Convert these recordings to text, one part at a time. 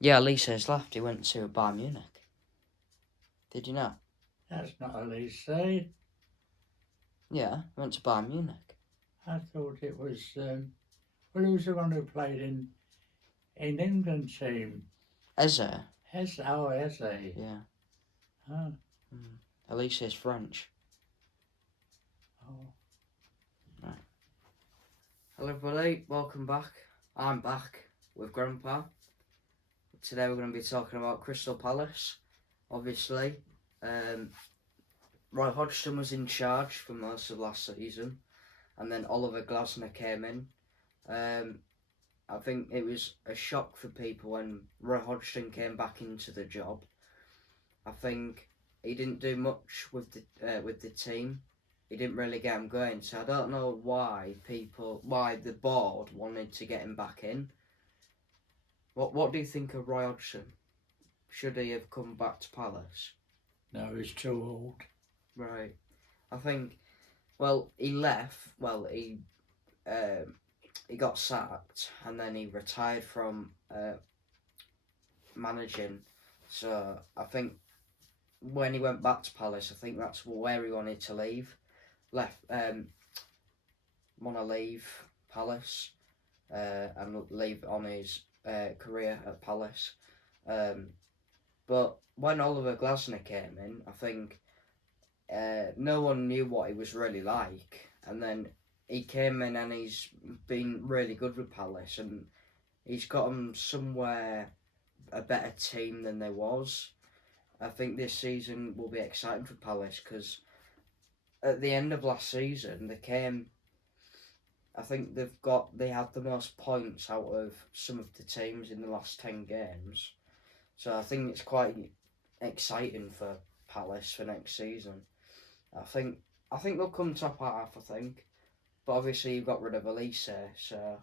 Yeah, Elise has left. He went to Bayern Munich. Did you know? That's not Elise. Yeah, he went to Bayern Munich. I thought it was. Well, who was the one who played in England team? Eze. Eze. Oh, Eze. Yeah. Oh. Elise is French. Oh. Right. Hello everybody, welcome back. I'm back with Grandpa. Today we're going to be talking about Crystal Palace, obviously. Roy Hodgson was in charge for most of last season, and then Oliver Glasner came in. I think it was a shock for people when Roy Hodgson came back into the job. I think he didn't do much with the team. He didn't really get him going, so I don't know why the board wanted to get him back in. What do you think of Roy Hodgson? Should he have come back to Palace? No, he's too old. Right. I think. Well, he left. Well, he got sacked, and then he retired from managing. So I think when he went back to Palace, I think that's where he wanted to leave. Want to leave Palace and leave on his career at Palace. But when Oliver Glasner came in, I think no one knew what he was really like. And then he came in and he's been really good with Palace, and he's got them somewhere a better team than there was. I think this season will be exciting for Palace because at the end of last season, I think they had the most points out of some of the teams in the last 10 games. So I think it's quite exciting for Palace for next season. I think they'll come top half, I think. But obviously you've got rid of Elise, so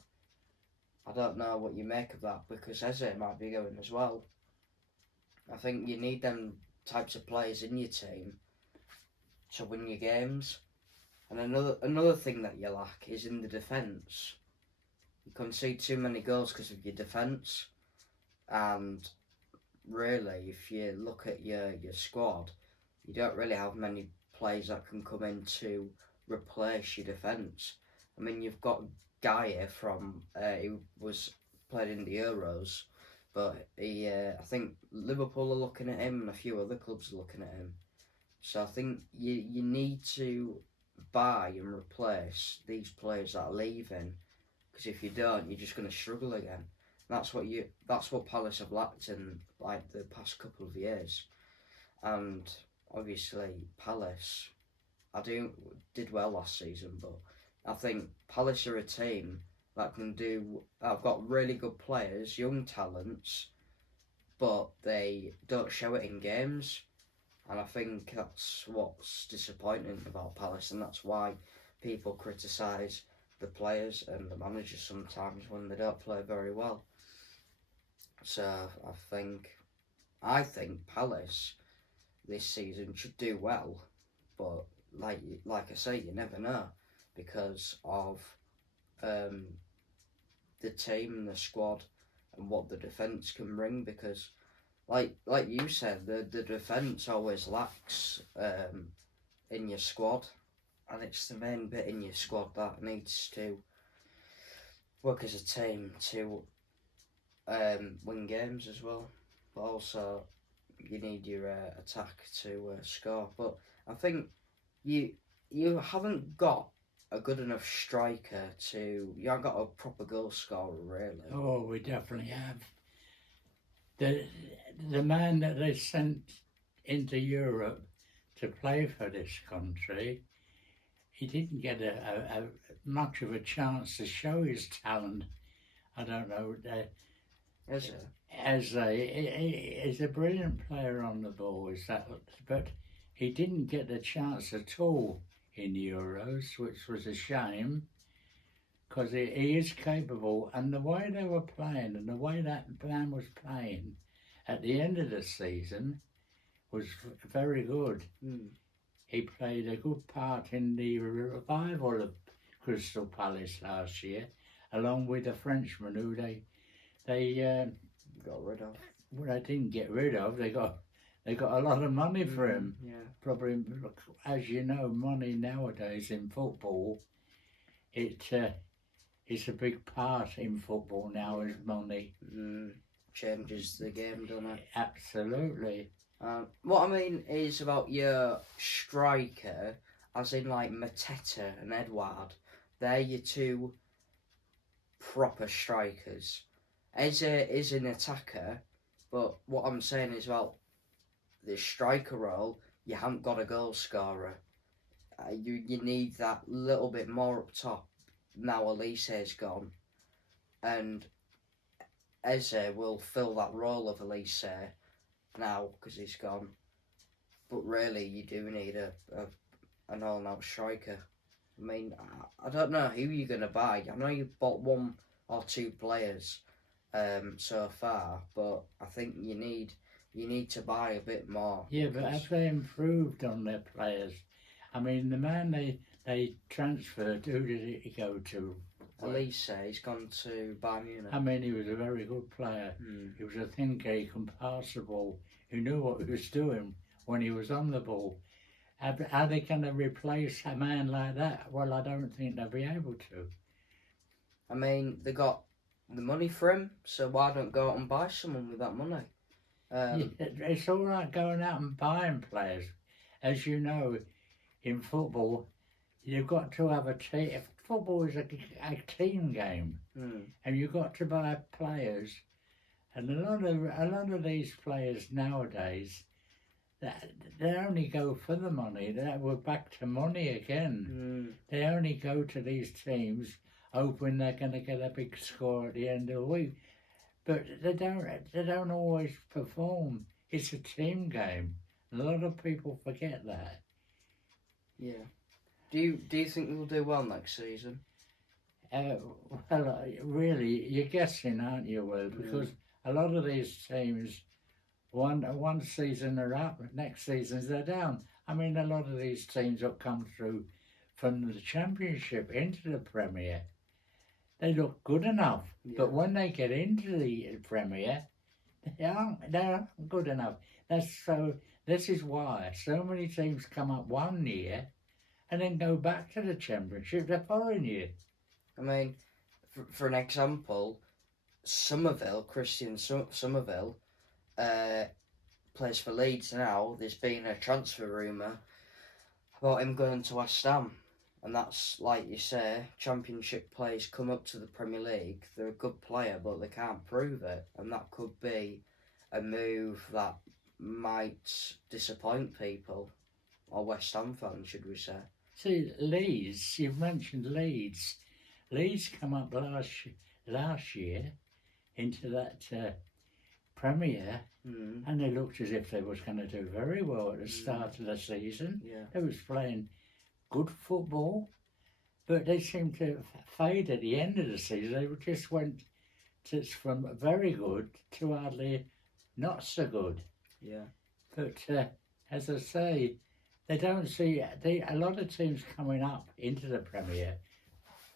I don't know what you make of that because Eze might be going as well. I think you need them types of players in your team to win your games. And another thing that you lack is in the defence. You concede too many goals because of your defence. And really, if you look at your squad, you don't really have many players that can come in to replace your defence. I mean, you've got Gaia from he was played in the Euros, but I think Liverpool are looking at him and a few other clubs are looking at him. So I think you need to buy and replace these players that are leaving, because if you don't, you're just going to struggle again. That's what Palace have lacked in like the past couple of years, and obviously Palace, did well last season, but I think Palace are a team that can do. I've got really good players, young talents, but they don't show it in games. And I think that's what's disappointing about Palace, and that's why people criticise the players and the managers sometimes when they don't play very well. So I think Palace this season should do well, but like I say, you never know because of the team and the squad and what the defence can bring. Because like you said, the defence always lacks in your squad, and it's the main bit in your squad that needs to work as a team to win games as well. But also, you need your attack to score. But I think you haven't got a good enough striker you haven't got a proper goal scorer really. Oh, we definitely have. The man that they sent into Europe to play for this country, he didn't get a much of a chance to show his talent. I don't know. He's a brilliant player on the ball, but he didn't get the chance at all in Euros, which was a shame, because he is capable, and the way they were playing and the way that man was playing at the end of the season was very good. He played a good part in the revival of Crystal Palace last year, along with a Frenchman who they got rid of. Well, they didn't get rid of. They got a lot of money for him. Yeah. Probably, look, as you know, money nowadays in football, it's a big part in football now. Is money. Changes the game, doesn't it? Absolutely. What I mean is about your striker, as in like Mateta and Edouard. They're your two proper strikers. Eze is an attacker, but what I'm saying is about the striker role, you haven't got a goal scorer. You need that little bit more up top. Now Elise's gone, and Eze will fill that role of Elise now because he's gone. But really, you do need an all-out striker. I mean, I don't know who you're gonna buy. I know you've bought one or two players so far, but I think you need to buy a bit more. Yeah, but have they improved on their players? I mean, the man they transferred, who did he go to? Elise, he's gone to Bayern Munich. I mean, he was a very good player. He was a thinker, he could pass the ball. He knew what he was doing when he was on the ball. Are they going to replace a man like that? Well, I don't think they'll be able to. I mean, they got the money for him, so why don't go out and buy someone with that money? It's all right going out and buying players. As you know, in football, you've got to have a team. Football is a team game, and you've got to buy players. And a lot of these players nowadays, they only go for the money. We're back to money again. They only go to these teams hoping they're going to get a big score at the end of the week, but they don't always perform. It's a team game. A lot of people forget that. Yeah. Do you think they'll do well next season? Well, really, you're guessing, aren't you, Will? Because a lot of these teams, one season are up, next season they're down. I mean, a lot of these teams that come through from the Championship into the Premier, they look good enough. Yeah. But when they get into the Premier, they aren't good enough. This is why so many teams come up one year and then go back to the Championship the following year. I mean, for an example, Christian Somerville, plays for Leeds now. There's been a transfer rumour about him going to West Ham. And that's, like you say, Championship players come up to the Premier League. They're a good player, but they can't prove it. And that could be a move that might disappoint people. Or West Ham fans, should we say. See, Leeds, you've mentioned Leeds. Leeds come up last year into that Premier, and they looked as if they was going to do very well at the start of the season. Yeah. They was playing good football, but they seemed to fade at the end of the season. They just went from very good to hardly not so good. Yeah. But as I say, they don't see a lot of teams coming up into the Premier.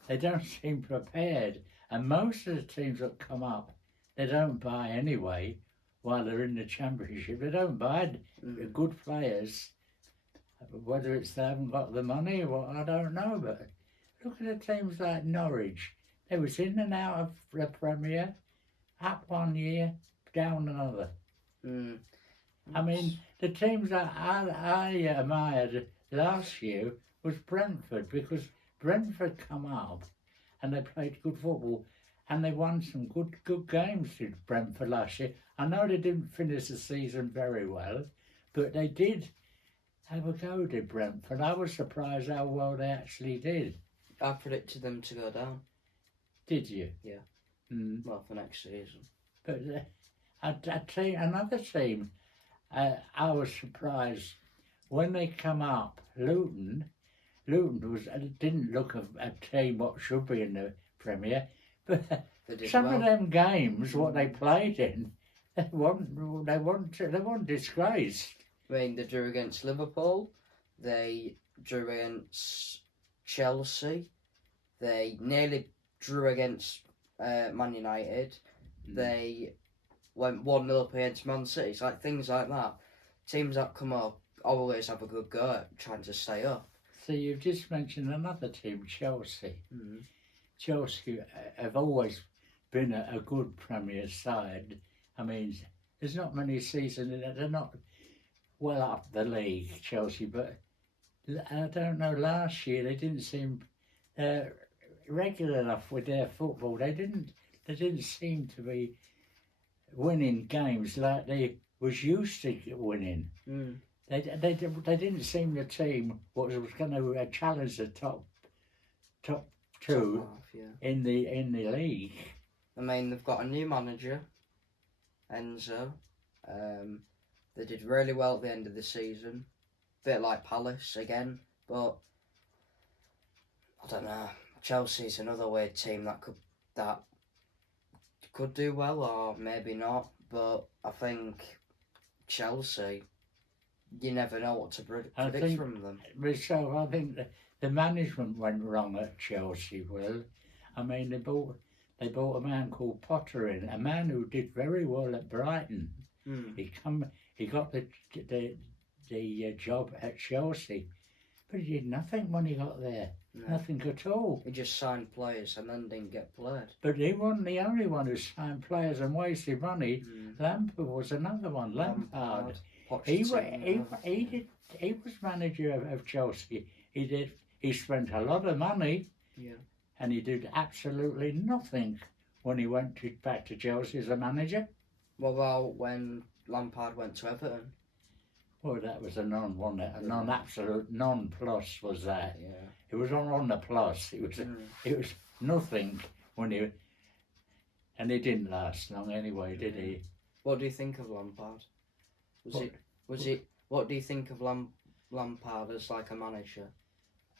They don't seem prepared, and most of the teams that come up, they don't buy anyway. While they're in the Championship, they don't buy good players. Whether it's they haven't got the money or what, I don't know. But look at the teams like Norwich. They was in and out of the Premier, up one year, down another. I mean, the teams that I admired last year was Brentford, because Brentford come up and they played good football and they won some good games to Brentford last year. I know they didn't finish the season very well, but they did have a go, did Brentford. I was surprised how well they actually did. I predicted them to go down. Did you? Yeah. Well, for next season. But another team, I was surprised when they come up. Luton didn't look a team what should be in the Premier, but some of them games what they played in, they weren't disgraced. I mean, they drew against Liverpool, they drew against Chelsea, they nearly drew against Man United, they went 1-0 up against Man City. It's like things like that. Teams that come up always have a good go at trying to stay up. So you've just mentioned another team, Chelsea. Mm. Chelsea have always been a good Premier side. I mean, there's not many seasons that they're not well up the league, Chelsea, but I don't know, last year they didn't seem regular enough with their football. They didn't seem to be winning games like they was used to winning. Mm. They didn't seem the team what was going to challenge the top two Top half, yeah. in the league. I mean, they've got a new manager, Enzo. They did really well at the end of the season. Bit like Palace again, but I don't know. Chelsea's another weird team that could do well or maybe not. But I think Chelsea, you never know what to predict from them. So I think the management went wrong at Chelsea. Will, I mean, they bought a man called Potter in, a man who did very well at Brighton. Mm. He got the job at Chelsea, but he did nothing when he got there. No. Nothing at all. He just signed players and then didn't get played. But he wasn't the only one who signed players and wasted money. Mm. Lampard was another one. Lampard. He was manager of Chelsea. He spent a lot of money. Yeah. And he did absolutely nothing when he went back to Chelsea as a manager. What about when Lampard went to Everton? Well, that was a non-absolute non-plus was that. Yeah. It was on the plus. It was nothing when he, and he didn't last long anyway, did he? What do you think of Lampard? What do you think of Lampard as like a manager?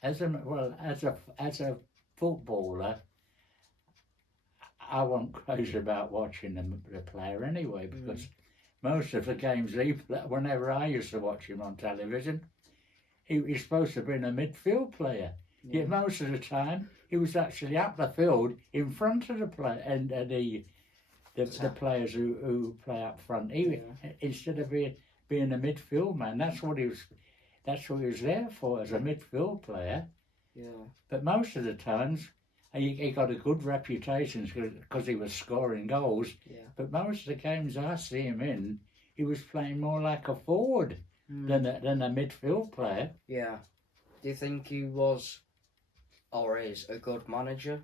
As a footballer, I wasn't crazy about watching the player anyway, because most of the games whenever I used to watch him on television, he's supposed to have been a midfield player. Yeah. Yet most of the time he was actually up the field in front of the player and the players who play up front. Instead of being a midfield man, that's what he was there for, as a midfield player. Yeah. But most of the times he got a good reputation because he was scoring goals. Yeah. But most of the games I see him in, he was playing more like a forward than a midfield player. Yeah. Do you think he was or is a good manager?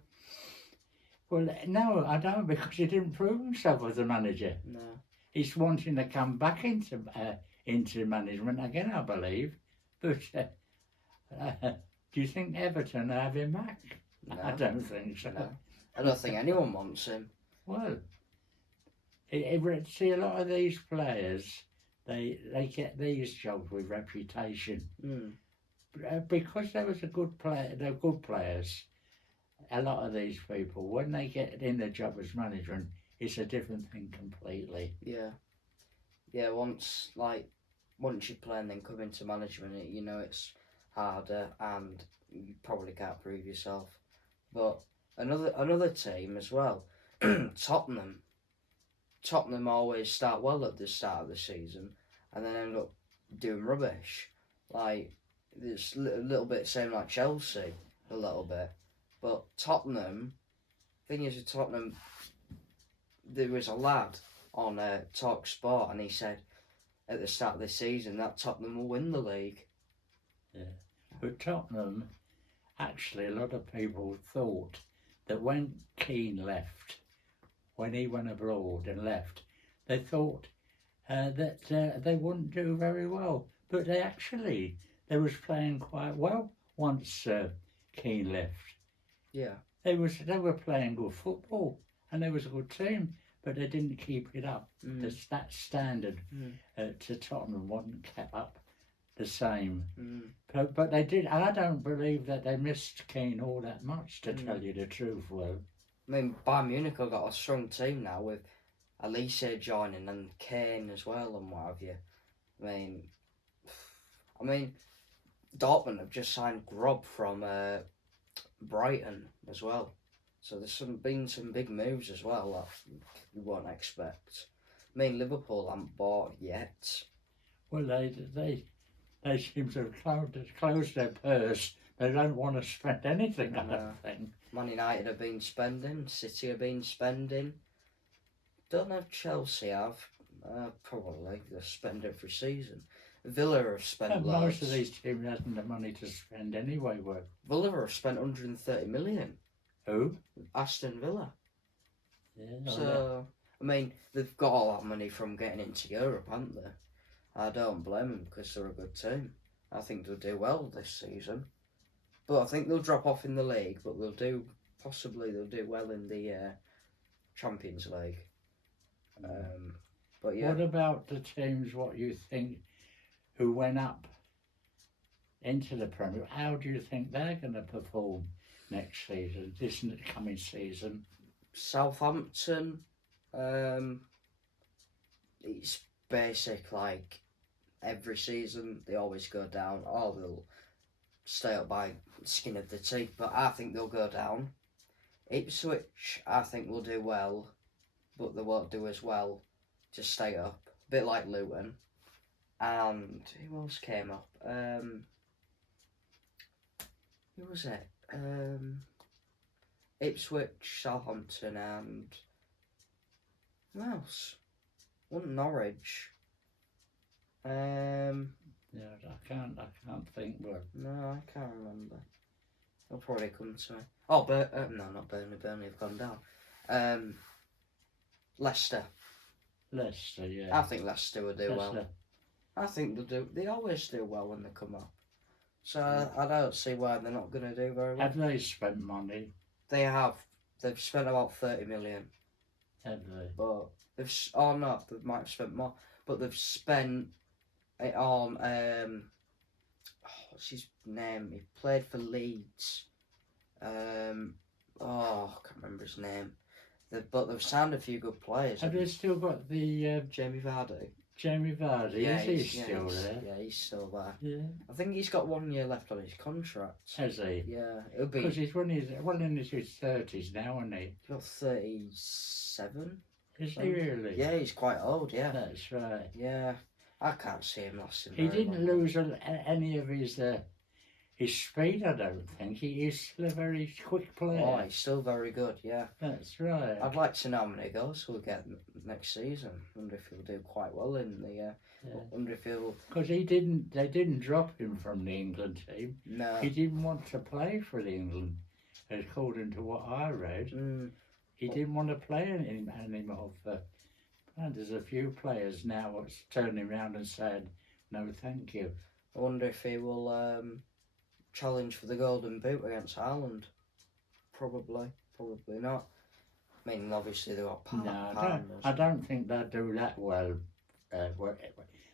Well, no, I don't, because he didn't prove himself as a manager. No. He's wanting to come back into management again, I believe. But do you think Everton have him back? No. I don't think so. No. I don't think anyone wants him. Well, see, a lot of these players, they get these jobs with reputation. Because they was a good player, they're good players. A lot of these people, when they get in the job as management, it's a different thing completely. Yeah. Yeah, once you play and then come into management, it's harder and you probably can't prove yourself. But another team as well, Tottenham. Tottenham always start well at the start of the season and then end up doing rubbish. Like, it's a little bit same like Chelsea, a little bit. But Tottenham, thing is with Tottenham, there was a lad on Talk Sport and he said at the start of the season that Tottenham will win the league. Yeah. But Tottenham, actually, a lot of people thought that when Keane left, when he went abroad and left, they thought that they wouldn't do very well. But they was playing quite well once Keane left. Yeah. They were playing good football and they was a good team, but they didn't keep it up. That standard to Tottenham wasn't kept up the same. But they did. I don't believe that they missed Keane all that much, to tell you the truth, Will. I mean, Bayern Munich have got a strong team now with Elise joining and Kane as well and what have you. I mean, Dortmund have just signed Grob from Brighton as well. So there's been some big moves as well that you won't expect. I mean, Liverpool haven't bought yet. Well, they seem to have closed their purse. They don't want to spend anything, I No. don't think. Man United have been spending. City have been spending. Don't know if Chelsea have. Probably. They're spending for season. Villa have spent And loads. most of these teams haven't the money to spend anyway. Villa have spent 130 million. Who? Aston Villa. Yeah, So, I mean, they've got all that money from getting into Europe, haven't they? I don't blame them because they're a good team. I think they'll do well this season. But I think they'll drop off in the league, but they'll do well in the Champions League. But yeah. What about the teams, what you think, who went up into the Premier? How do you think they're going to perform next season, this coming season? Southampton, it's basic, like every season they always go down, or they'll stay up by skin of the teeth, but I think they'll go down. Ipswich, I think will do well, but they won't do as well to stay up, a bit like Luton. And who else came up? Who was it? Ipswich, Southampton, and who else? Wasn't Norwich? Yeah, I can't think. Well, No, I can't remember. They'll probably come to me. Oh, no, not Burnley. Burnley have gone down. Leicester. Leicester, yeah. I think Leicester will do well. Leicester. I think they'll do. They always do well when they come up. So I don't see why they're not going to do very well. Have they spent money? They have. They've spent about 30 million. Have they? But they've. Oh no, they might have spent more. But they've spent it on. What's his name? He played for Leeds. I can't remember his name. But they've signed a few good players. Have they still got the Jamie Vardy. Jamie Vardy? Yeah, is he still there? Yeah, he's still there. Yeah. I think he's got 1 year left on his contract. Has he? Yeah, it'll be. Because he's well in his 30s now, isn't he? He's got 37. Is he really? Yeah, he's quite old. Yeah. That's right. Yeah, I can't see him lasting. He very didn't long. lose any of his speed, I don't think. He is still a very quick player. Oh, he's still very good. Yeah. That's right. I'd like to know how many goals he'll get next season. Wonder if he'll do quite well in the. Yeah. Wonder if he'll. Because they didn't drop him from the England team. No. He didn't want to play for the England, according to what I read. He didn't want to play anymore. And there's a few players now what's turning around and saying, no, thank you. I wonder if he will challenge for the Golden Boot against Haaland. Probably not. I mean, obviously they've got partners. I don't think they'll do that well,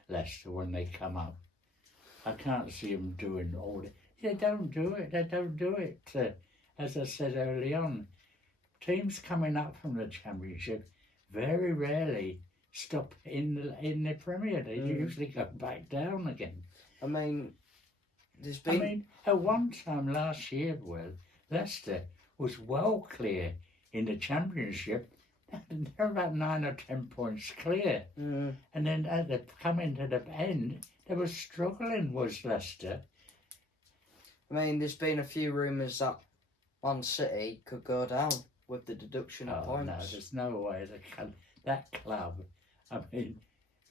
Leicester, when they come up. I can't see them doing all that. They don't do it. As I said early on, teams coming up from the Championship very rarely stop in the Premier. They usually go back down again. I mean, there's been. At one time last year, Leicester was well clear in the Championship. They're about 9 or 10 points clear. And then at the coming to the end, they were struggling, was Leicester. I mean, there's been a few rumours that Man City could go down with the deduction of points. No, there's no way that club. I mean,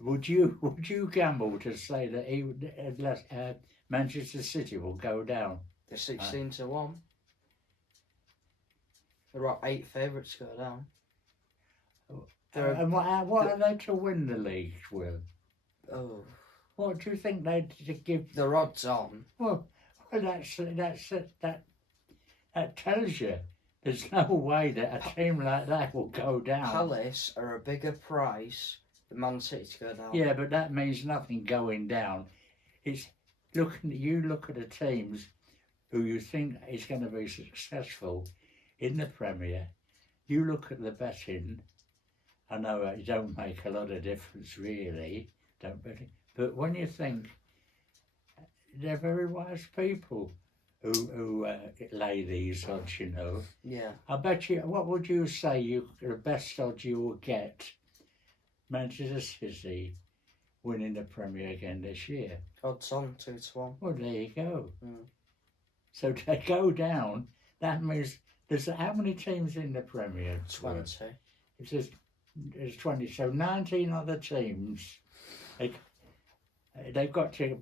would you gamble to say that Manchester City will go down? They're 16-1. There are 8 favourites to go down. And what are they to win the league, Will? Oh. What do you think they'd give? The odds on. Well, that tells you there's no way that a team like that will go down. Palace are a bigger price than Man City to go down. Yeah, but that means nothing going down. It's look at the teams who you think is going to be successful in the Premier. You look at the betting. I know it don't make a lot of difference really, don't bet it. But when you think they're very wise people who lay these odds, you know. Yeah. I bet you. What would you say? The best odds you will get Manchester City winning the Premier again this year. Odds on 2-1. Well, there you go. Mm. So to go down, that means there's how many teams in the Premier? 20. It's just there's 20. So 19 other teams. They've got to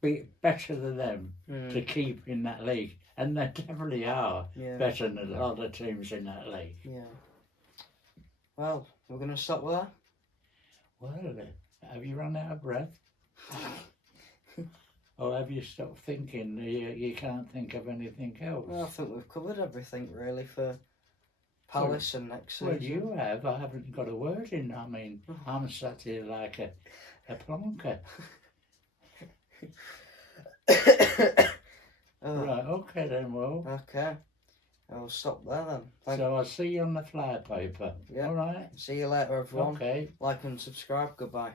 be better than them to keep in that league, and they definitely are better than the other teams in that league. Yeah. Well, we're going to stop there. Well, have you run out of breath? Or have you stopped thinking? You can't think of anything else? Well, I think we've covered everything really for Palace and next season. Well, you have. I haven't got a word in. I mean, I'm sat here like a plonker. Right, okay then, well. Okay. I'll stop there then. So I'll see you on the flyer paper. Yeah. All right. See you later, everyone. Okay. Like and subscribe. Goodbye.